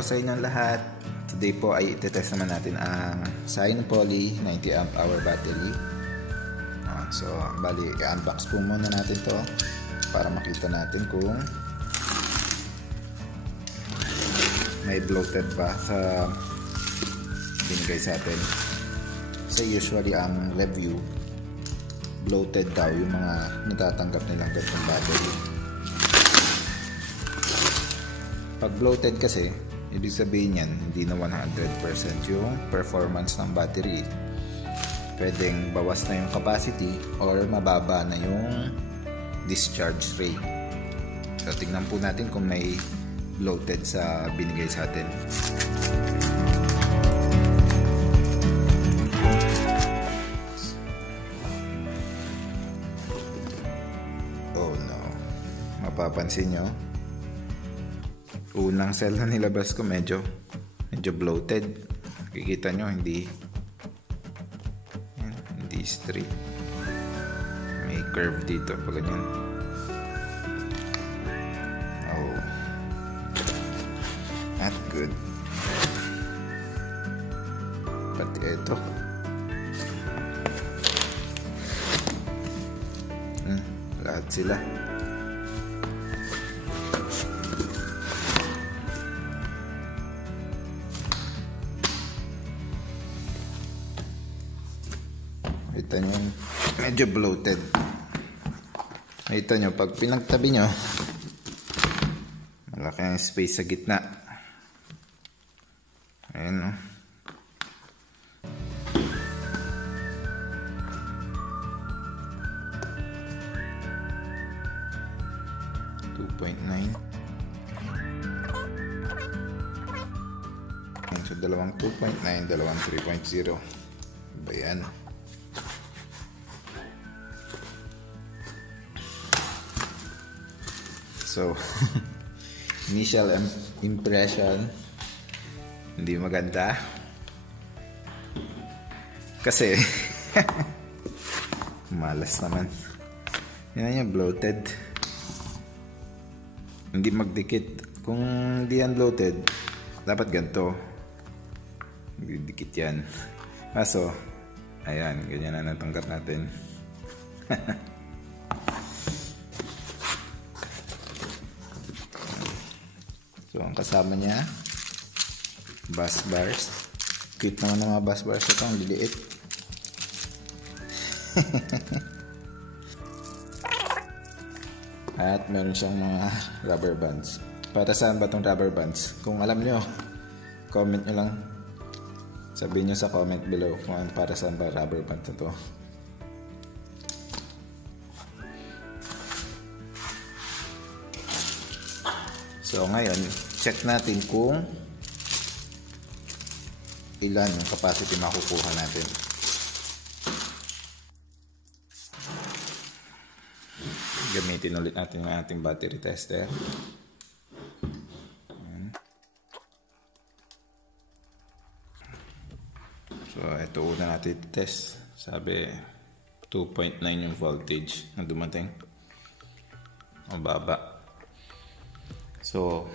po sa inyong lahat. Today po ay itetest naman natin ang Sinopoly 90 amp hour battery. So bali i-unbox po muna natin to para makita natin kung may bloated ba sa binigay sa atin. Kasi usually ang review bloated daw yung mga natatanggap nilang ganitong battery. Pag bloated kasi, ibig sabihin yan, hindi na 100% yung performance ng battery. Pwedeng bawas na yung capacity or mababa na yung discharge rate. So, tingnan po natin kung may bloated sa binigay sa atin. Oh no. Mapapansin nyo, unang cell na nilabas ko medyo bloated. Kikita nyo hindi straight, may curve dito pag ganyan. Oh, not good. Pati ito lahat sila. Kita nyo, medyo bloated. Kita nyo, pag pinagtabi nyo, malaki ang space sa gitna. Ayan o. So, dalawang 2.9, dalawang 3.0. Ba yan? So, initial impression, hindi maganda. Kasi, malas naman. Yan yung bloated. Hindi magdikit. Kung hindi yan bloated, dapat ganito. Dikit yan. Kaso, ayan, ganyan na natanggap natin. So, ang kasama niya, bus bars. Cute naman ng mga bus bars ito, ang liliit. At meron siyang mga rubber bands. Para saan ba itong rubber bands? Kung alam nyo, comment nyo lang. Sabihin nyo sa comment below kung para saan ba rubber bands ito. So ngayon, check natin kung ilan yung capacity makukuha natin. Gamitin ulit natin ang ating battery tester. So ito una natin test. Sabi 2.9 yung voltage na dumating. Ang baba. So,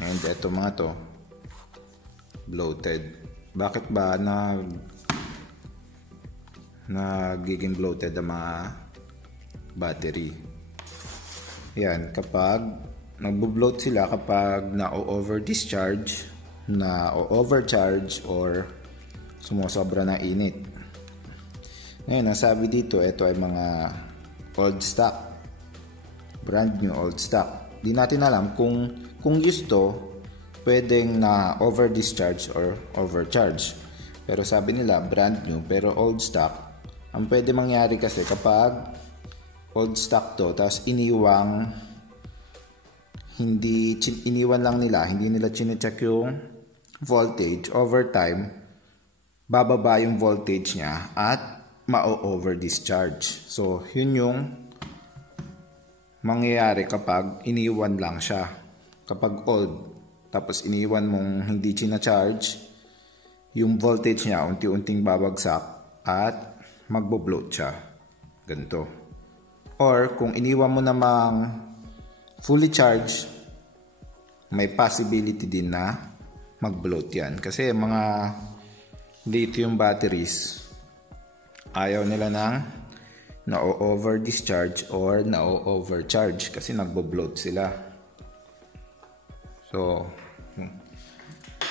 ngayon ito mga to bloated. Bakit ba nagiging bloated ang mga battery? Yan, kapag nagbo-bloat sila kapag na-over discharge, na-overcharge or sumusobra na init. Ngayon, nasabi dito, ito ay mga old stock, brand new old stock. Di natin alam kung used to, pwedeng na over discharge or overcharge. Pero sabi nila brand new pero old stock. Ang pwede mangyari kasi kapag old stock to, tapos iniwan lang nila, hindi nila chine-check yung voltage, over time bababa yung voltage niya at ma-over discharge. So yun yung mangyayari kapag iniwan lang siya. Kapag old, tapos iniwan mong hindi china-charge, yung voltage niya unti-unting babagsak at magbo-bloat siya. Ganito. Or kung iniwan mo namang fully charged, may possibility din na mag-bloat yan. Kasi mga lithium batteries, ayaw nila ng na-over discharge or na-overcharge kasi nagbo-bloat sila. So,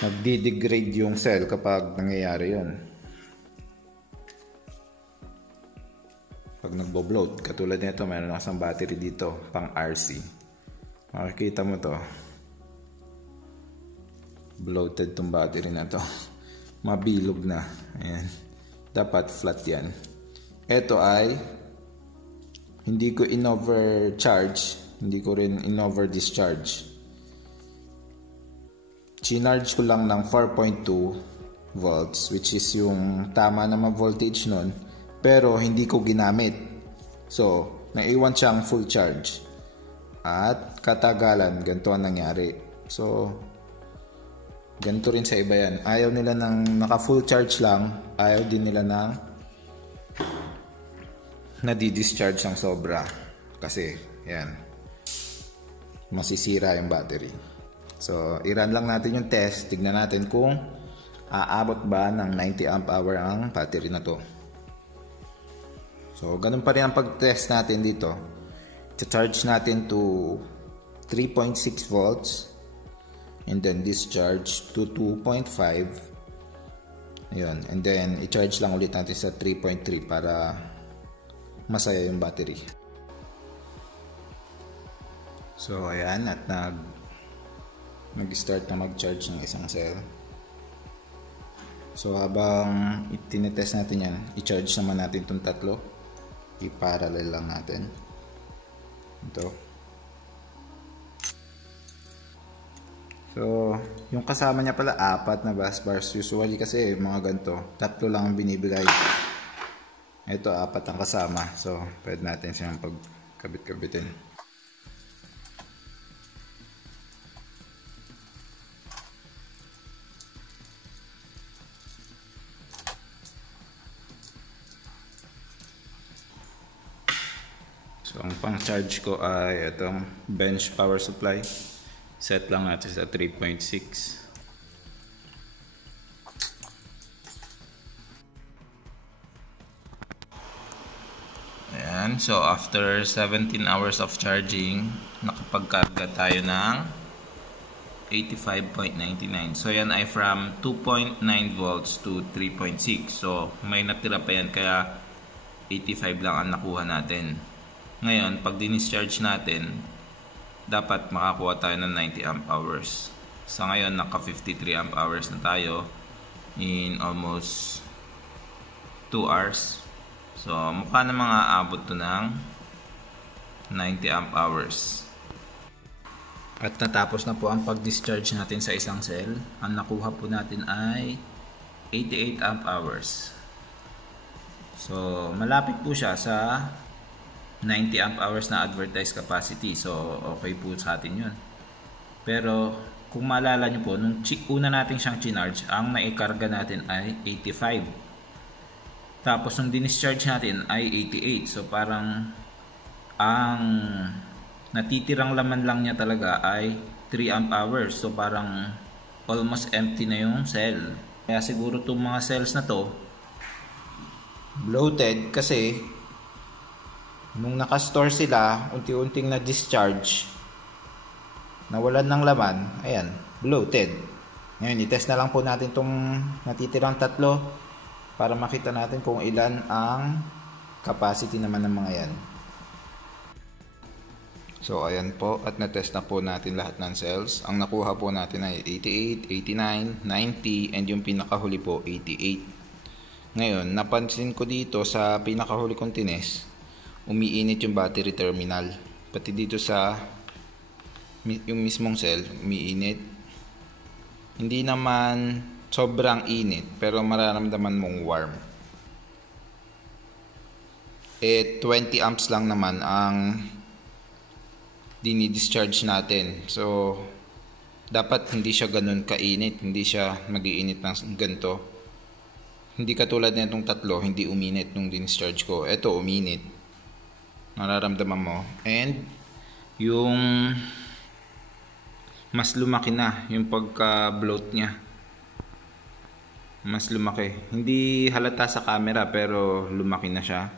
nagdi-degrade yung cell kapag nangyayari yun. Pag nagbo-bloat, katulad nito, mayroon na isang battery dito, pang RC. Makikita mo to. Bloated tong battery na to. Mabilog na. Ayan. Dapat flat yan. Ito ay hindi ko in-overcharge, hindi ko rin in-over-discharge. Chinarge ko lang ng 4.2 volts, which is yung tama naman voltage nun, pero hindi ko ginamit. So, naiwan siyang full charge. At katagalan, ganito ang nangyari. So, ganito rin sa iba yan. Ayaw nila ng naka-full charge lang, ayaw din nila ng nadi-discharge ng sobra. Kasi, yan, masisira yung battery. So, i-run lang natin yung test. Tignan natin kung aabot ba ng 90 amp hour ang battery na to. So, ganun pa rin ang pag-test natin dito. I-charge natin to 3.6 volts and then discharge to 2.5. Ayun. And then, i-charge lang ulit natin sa 3.3 para masaya yung battery. So, ayan. At nag-start na mag-charge ng isang cell. So, habang itinetest natin yan, i-charge naman natin itong tatlo. I-parallel lang natin. Ito. So, yung kasama niya pala, 4 na bus bars. Usually kasi, mga ganito, 3 lang ang binibigay. Ito, 4 ang kasama. So, pwede natin siyang pagkabit-kabitin. So, ang pang-charge ko ay itong bench power supply. Set lang natin sa 3.6. Ayan. So, after 17 hours of charging, nakapagkarga tayo ng 85.99. So, yan ay from 2.9 volts to 3.6. So, may natira pa yan kaya 85 lang ang nakuha natin. Ngayon, pag discharge natin, dapat makakuha tayo ng 90 amp hours. Sa ngayon, naka 53 amp hours na tayo in almost 2 hours. So, mukha na mga abot to ng 90 amp hours. At natapos na po ang pag-discharge natin sa isang cell. Ang nakuha po natin ay 88 amp hours. So, malapit po siya sa 90 amp hours na advertised capacity. So, okay po sa atin yun. Pero, kung maalala nyo po, nung una natin siyang chinarge, ang naikarga natin ay 85. Tapos, nung discharge natin ay 88. So, parang ang natitirang laman lang niya talaga ay 3 amp hours. So, parang almost empty na yung cell. Kaya siguro itong mga cells na to bloated kasi nung nakastore sila, unti-unting na-discharge, nawalan ng laman, ayan, bloated. Ngayon, i-test na lang po natin itong natitirang tatlo para makita natin kung ilan ang capacity naman ng mga yan. So, ayan po, at na-test na po natin lahat ng cells. Ang nakuha po natin ay 88, 89, 90, and yung pinakahuli po, 88. Ngayon, napansin ko dito sa pinakahuli kong tines, umiinit yung battery terminal. Pati dito sa yung mismong cell, umiinit. Hindi naman sobrang init, pero mararamdaman mong warm. 20 amps lang naman ang dini-discharge natin. So, dapat hindi siya ganun kainit. Hindi siya mag-iinit ng ganito. Hindi katulad na itong tatlo, hindi uminit nung discharge ko. Ito, uminit. Nararamdaman mo. And yung mas lumaki na yung pagka-bloat niya. Mas lumaki. Hindi halata sa camera pero lumaki na siya.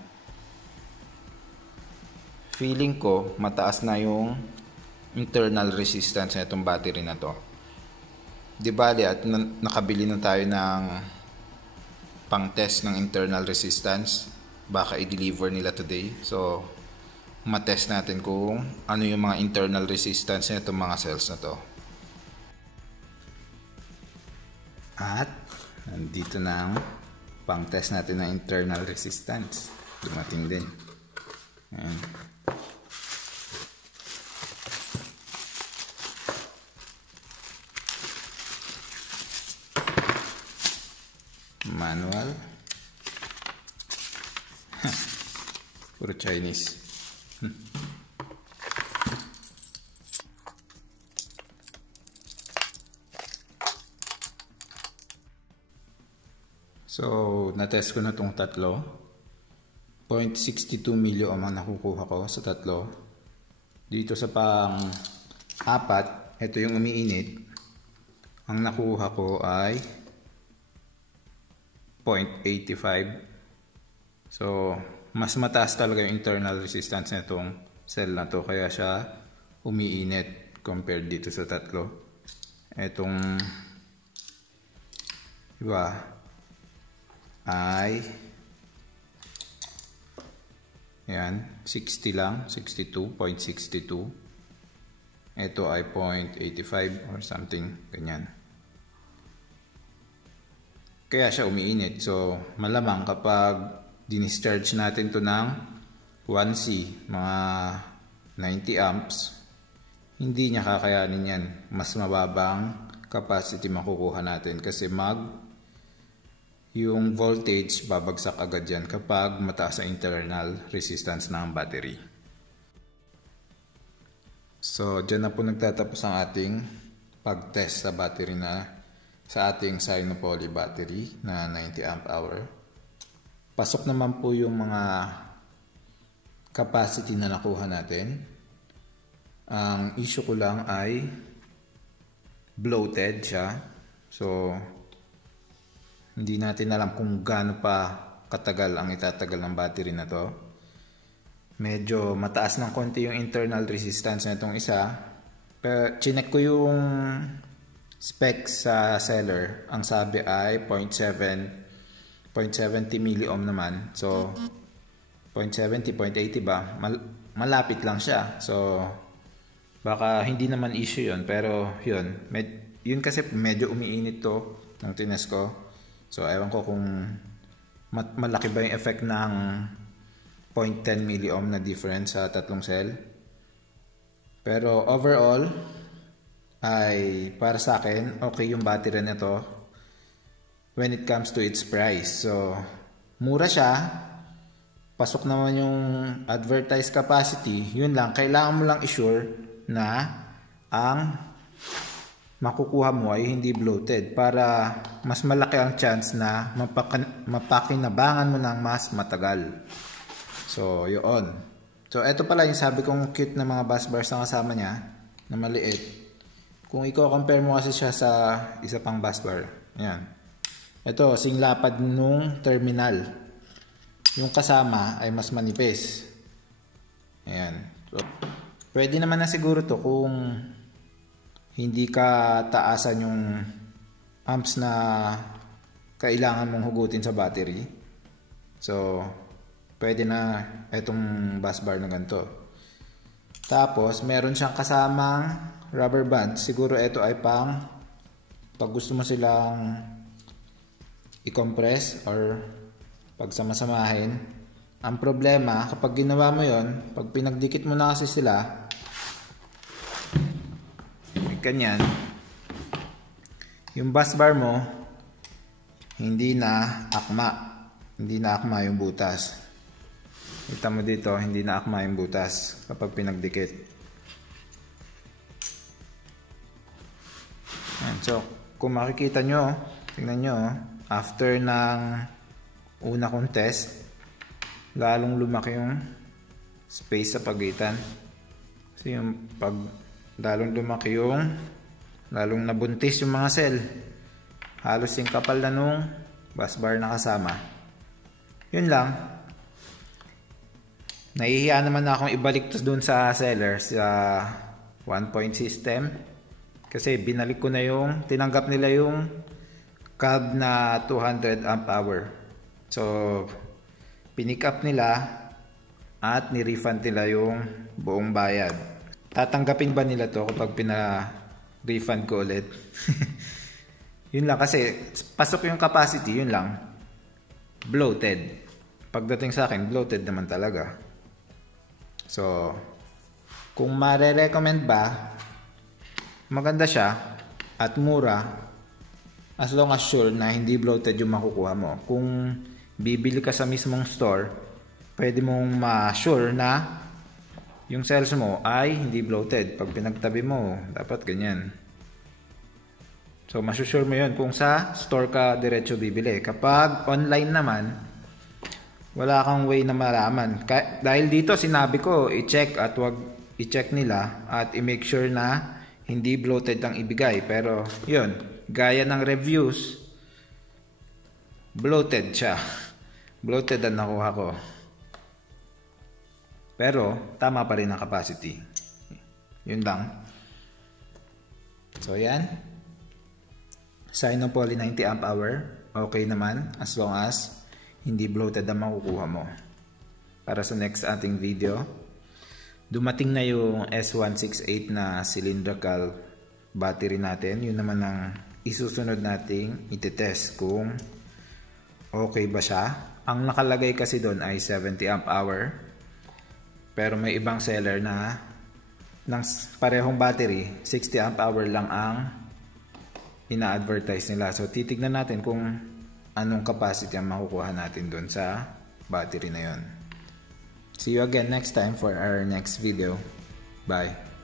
Feeling ko mataas na yung internal resistance na itong battery na to. Di bali at nakabili na tayo ng pang test ng internal resistance. Baka i-deliver nila today. So matest natin kung ano yung mga internal resistance na itong mga cells na to. At nandito na ang pang test natin ng internal resistance. Dumating din. Ayan. Manual. Puro Chinese. So, natest ko na itong tatlo. 0.62 milliohm ang nakukuha ko sa tatlo. Dito sa pang-apat, ito yung umiinit. Ang nakuha ko ay 0.85. So, mas mataas talaga yung internal resistance na itong cell na to. Kaya siya umiinit compared dito sa tatlo. Itong iba ay yan, 60 lang, 62.62. Ito ay 0.85 or something, ganyan. Kaya siya umiinit. So, malamang kapag dinischarge natin to ng 1C, mga 90 amps, hindi niya kakayanin yan. Mas mababang capacity makukuha natin kasi yung voltage babagsak agad yan kapag mataas ang internal resistance ng battery. So, dyan na po nagtatapos ang ating pag-test sa battery sa ating Sinopoly battery na 90 amp hour. Pasok naman po yung mga capacity na nakuha natin. Ang issue ko lang ay bloated siya. So, hindi natin alam kung gaano pa katagal ang itatagal ng battery na to. Medyo mataas ng konti yung internal resistance na itong isa. Pero chinek ko yung specs sa seller. Ang sabi ay 0.70 milliohm naman. So 0.70, 0.80 ba? Malapit lang siya. So baka hindi naman issue yun. Pero yun. Yun kasi medyo umiinit to nung tines ko. So, ewan ko kung malaki ba yung effect ng 0.10 milliohm na difference sa tatlong cell. Pero overall, ay para sa akin, okay yung battery na to when it comes to its price. So, mura siya. Pasok naman yung advertised capacity. Yun lang, kailangan mo lang i-sure na ang makukuha mo ay hindi bloated para mas malaki ang chance na mapakinabangan mo ng mas matagal. So, yun. So, ito pala yung sabi kong cute na mga bus bars na kasama niya na maliit. Kung i-compare mo kasi siya sa isa pang bus bar. Ayan. Ito, singlapad nung terminal. Yung kasama ay mas manipis. Ayan. So, pwede naman na siguro to kung hindi ka taasan yung amps na kailangan mong hugutin sa battery. So, pwede na itong bus bar na ganito. Tapos, meron siyang kasamang rubber band. Siguro ito ay pag gusto mo silang i-compress or pagsamasamahin. Ang problema, kapag ginawa mo yon, pag pinagdikit mo na kasi sila, ganyan, yung bus bar mo hindi na akma yung butas. Kita mo dito, hindi na akma yung butas kapag pinagdikit. So kung makikita nyo, tingnan nyo, after ng una kong test, lalong lumaki yung space sa pagitan. Kasi yung lalong lumaki yung lalong nabuntis yung mga cell. Halos yung kapal na nung bus bar na kasama. Yun lang. Nahihiya naman na akong ibalik to dun sa seller sa 1-point system. Kasi binalik ko na yung, tinanggap nila yung cab na 200 amp hour. So, pinick up nila at ni-refund nila yung buong bayad. Tatanggapin ba nila to kapag pina-refund ko ulit? Yun lang kasi pasok yung capacity, yun lang. Bloated. Pagdating sa akin, bloated naman talaga. So, kung mare-recommend ba, maganda siya at mura as long as sure na hindi bloated yung makukuha mo. Kung bibili ka sa mismong store, pwede mong ma-sure na yung cells mo ay hindi bloated. Pag pinagtabi mo, dapat ganyan. So, masusure mo yun kung sa store ka diretso bibili. Kapag online naman, wala kang way na malaman. Dahil dito, sinabi ko, i-check at wag i-check nila at i-make sure na hindi bloated ang ibigay. Pero, yun, gaya ng reviews, bloated siya. Bloated ang nakuha ko. Pero, tama pa rin ang capacity. Yun lang. So, yan. Sinopoly 90 amp hour. Okay naman as long as hindi bloated ang makukuha mo. Para sa next ating video, dumating na yung S168 na cylindrical battery natin. Yun naman ang isusunod nating itetest kung okay ba siya. Ang nakalagay kasi doon ay 70 amp hour. Pero may ibang seller na ng parehong battery, 60 amp hour lang ang ina-advertise nila. So titignan natin kung anong capacity ang makukuha natin doon sa battery na yon. See you again next time for our next video. Bye.